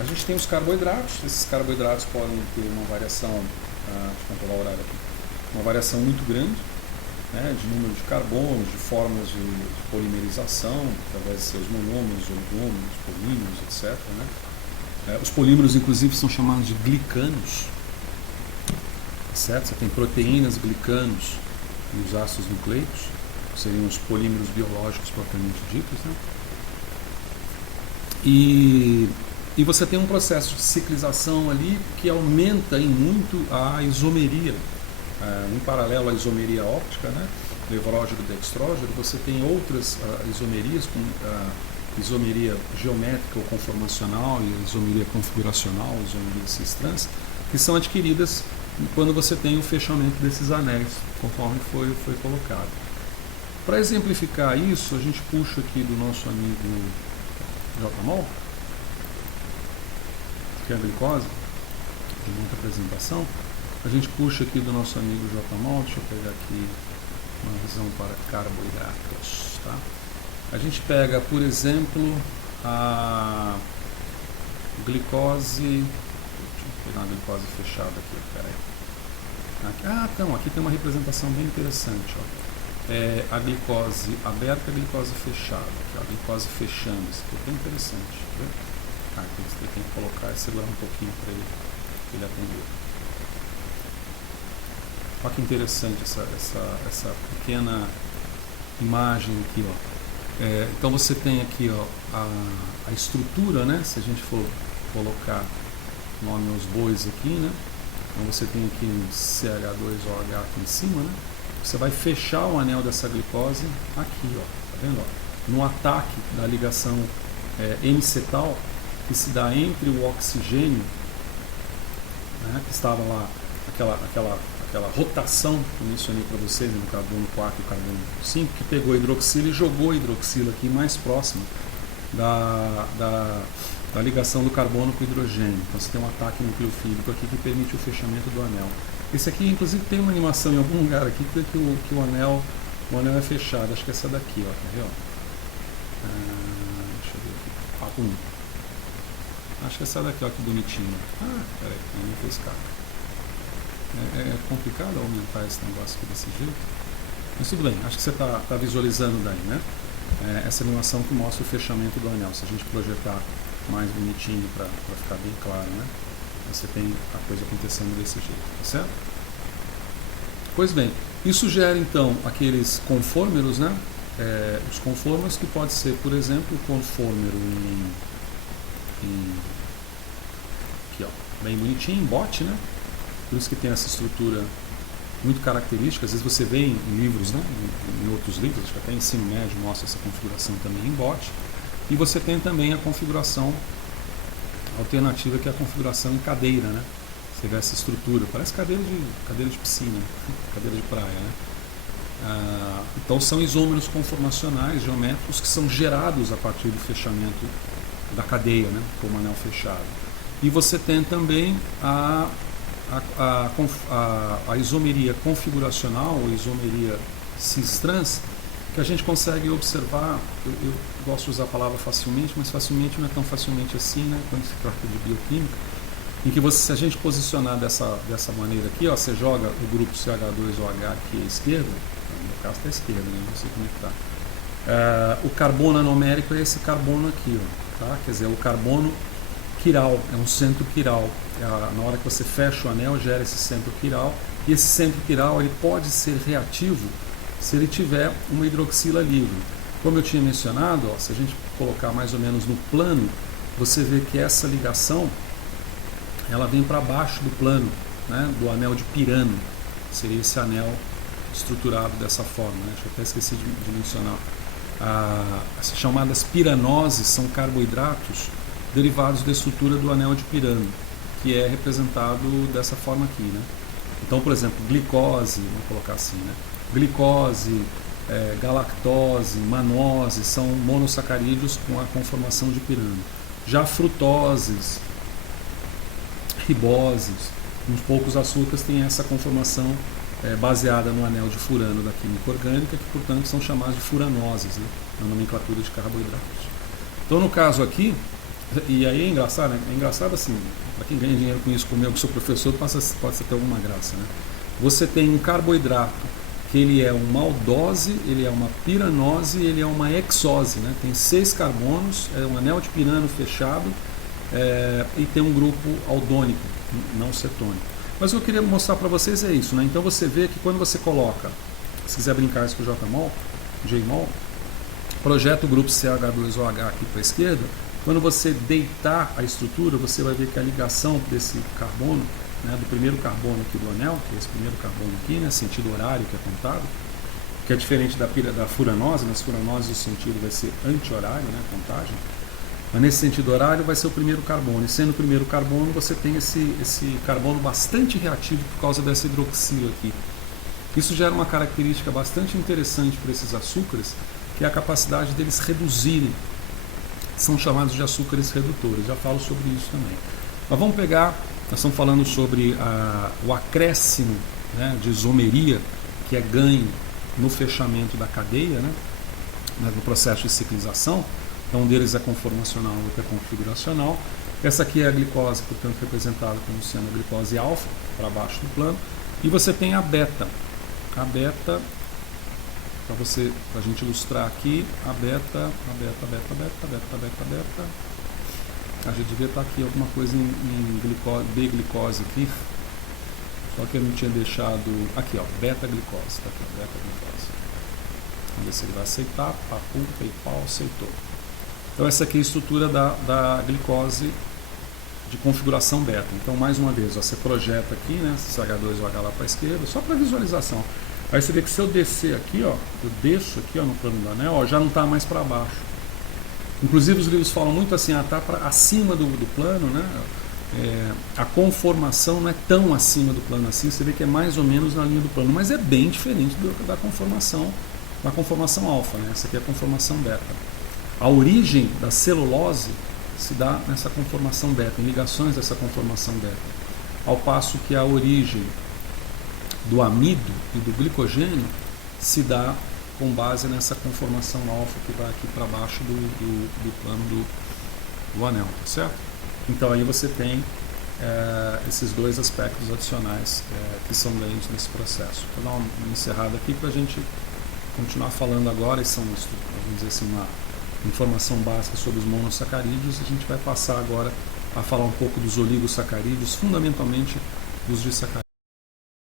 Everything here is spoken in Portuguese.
A gente tem os carboidratos. Esses carboidratos podem ter uma variação, deixa eu controlar o horário aqui, uma variação muito grande, né, de número de carbonos, de formas de polimerização, através de seus monômeros, oligômeros, polímeros, etc. Né? Os polímeros, inclusive, são chamados de glicanos, certo? Você tem proteínas, glicanos e os ácidos nucleicos, que seriam os polímeros biológicos propriamente ditos, né? E você tem um processo de ciclização ali que aumenta em muito a isomeria. Em paralelo à isomeria óptica, né, levrógeno e dextrógeno, você tem outras isomerias, como isomeria geométrica ou conformacional e isomeria configuracional, isomeria cis-trans, que são adquiridas quando você tem o fechamento desses anéis, conforme foi colocado. Para exemplificar isso, a gente puxa aqui do nosso amigo J-mol, que é a glicose, de muita apresentação. A gente puxa aqui do nosso amigo J-mol, deixa eu pegar aqui uma visão para carboidratos. Tá? A gente pega, por exemplo, a glicose. Deixa eu pegar a glicose fechada aqui, peraí. Então, aqui tem uma representação bem interessante. Ó. A glicose aberta e a glicose fechada. Aqui, ó, a glicose fechando. Isso aqui é bem interessante. Tá? Você tem que colocar e segurar um pouquinho para ele atender. Olha que interessante essa pequena imagem aqui, ó. Então você tem aqui, ó, a estrutura, né? Se a gente for colocar nome aos bois aqui, né? Então você tem aqui um CH2OH aqui em cima, né? Você vai fechar o anel dessa glicose aqui, ó. Tá vendo? Ó? No ataque da ligação hemicetal, que se dá entre o oxigênio, né? Que estava lá, aquela rotação que eu mencionei para vocês, no carbono 4 e o carbono 5, que pegou a hidroxila e jogou a hidroxila aqui mais próximo da ligação do carbono com o hidrogênio. Então você tem um ataque nucleofílico aqui que permite o fechamento do anel. Esse aqui, inclusive, tem uma animação em algum lugar aqui que o anel é fechado. Acho que é essa daqui, ó, quer ver? Deixa eu ver aqui. Papo 1. Acho que é essa daqui, ó, que bonitinha. Peraí, não fez cara. É complicado aumentar esse negócio aqui desse jeito, mas tudo bem, acho que você está visualizando daí, né? Essa animação que mostra o fechamento do anel. Se a gente projetar mais bonitinho para ficar bem claro, né? Você tem a coisa acontecendo desse jeito, tá certo? Pois bem, isso gera então aqueles conformeros, né? Os conformeros que pode ser, por exemplo, o conformero aqui, ó, bem bonitinho, em bote, né? Por isso que tem essa estrutura muito característica. Às vezes você vê em livros, né, em outros livros, acho que até ensino médio mostra essa configuração também em bote. E você tem também a configuração alternativa, que é a configuração em cadeira, né? Você vê essa estrutura, parece cadeira de piscina, cadeira de praia, né? Então são isômeros conformacionais geométricos que são gerados a partir do fechamento da cadeia, né, com o anel fechado. E você tem também a isomeria configuracional ou isomeria cis-trans, que a gente consegue observar. Eu gosto de usar a palavra facilmente, mas facilmente não é tão facilmente assim, né, quando se trata de bioquímica, em que se a gente posicionar dessa maneira aqui, ó, você joga o grupo CH2OH aqui à esquerda, no meu caso está à esquerda, né, não sei como é que está. O carbono anomérico é esse carbono aqui, ó, tá? Quer dizer, o carbono quiral, é um centro quiral. Na hora que você fecha o anel, gera esse centro quiral, e esse centro quiral ele pode ser reativo se ele tiver uma hidroxila livre. Como eu tinha mencionado, ó, se a gente colocar mais ou menos no plano, você vê que essa ligação ela vem para baixo do plano, né, do anel de Pirano. Seria esse anel estruturado dessa forma, né? Acho que até esqueci de mencionar. As chamadas piranoses são carboidratos derivados da estrutura do anel de Pirano, que é representado dessa forma aqui, né? Então, por exemplo, glicose, vamos colocar assim, né? Glicose, galactose, manose são monossacarídeos com a conformação de Pirano. Já frutoses, riboses, uns poucos açúcares têm essa conformação baseada no anel de furano da química orgânica, que portanto são chamados de furanoses, né, na nomenclatura de carboidratos. Então no caso aqui, E aí é engraçado, né? É engraçado assim, para quem ganha dinheiro com isso, como eu que sou professor, pode ter alguma graça, né? Você tem um carboidrato que ele é uma aldose, ele é uma piranose, ele é uma hexose, né? Tem 6 carbonos, é um anel de pirano fechado e tem um grupo aldônico, não cetônico. Mas o que eu queria mostrar para vocês é isso, né? Então você vê que quando você coloca, se quiser brincar isso com o Jmol, projeta o grupo CH2OH aqui para a esquerda. Quando você deitar a estrutura, você vai ver que a ligação desse carbono, né, do primeiro carbono aqui do anel, que é esse primeiro carbono aqui, né, sentido horário que é contado, que é diferente da furanose. Nas furanoses o sentido vai ser anti-horário, né, contagem. Mas nesse sentido horário vai ser o primeiro carbono. E sendo o primeiro carbono, você tem esse carbono bastante reativo por causa dessa hidroxila aqui. Isso gera uma característica bastante interessante para esses açúcares, que é a capacidade deles reduzirem. São chamados de açúcares redutores. Já falo sobre isso também. Mas vamos pegar, nós estamos falando sobre o acréscimo, né, de isomeria, que é ganho no fechamento da cadeia, né, no processo de ciclização. Então, um deles é conformacional, o outro é configuracional. Essa aqui é a glicose, portanto, representada como sendo a glicose alfa, para baixo do plano. E você tem a beta. A beta, para a gente ilustrar aqui, a beta. A gente devia estar aqui alguma coisa em B-glicose aqui. Só que eu não tinha deixado. Aqui, ó, beta-glicose. Está aqui, ó, beta-glicose. Vamos ver se ele vai aceitar. Papum, PayPal, aceitou. Então, essa aqui é a estrutura da glicose de configuração beta. Então, mais uma vez, ó, você projeta aqui, né, CH2OH lá para a esquerda, só para visualização. Aí você vê que se eu descer aqui, ó, eu desço aqui, ó, no plano do anel, ó, já não está mais para baixo. Inclusive os livros falam muito assim, está acima do plano, né? A conformação não é tão acima do plano assim, você vê que é mais ou menos na linha do plano, mas é bem diferente da conformação alfa, né? Essa aqui é a conformação beta. A origem da celulose se dá nessa conformação beta, em ligações dessa conformação beta, ao passo que a origem do amido e do glicogênio se dá com base nessa conformação alfa que vai aqui para baixo do plano do anel, tá certo? Então aí você tem esses dois aspectos adicionais que são ganhos nesse processo. Vou dar uma encerrada aqui para a gente continuar falando agora, são, vamos dizer assim, uma informação básica sobre os monossacarídeos. A gente vai passar agora a falar um pouco dos oligosacarídeos, fundamentalmente dos disacarídeos.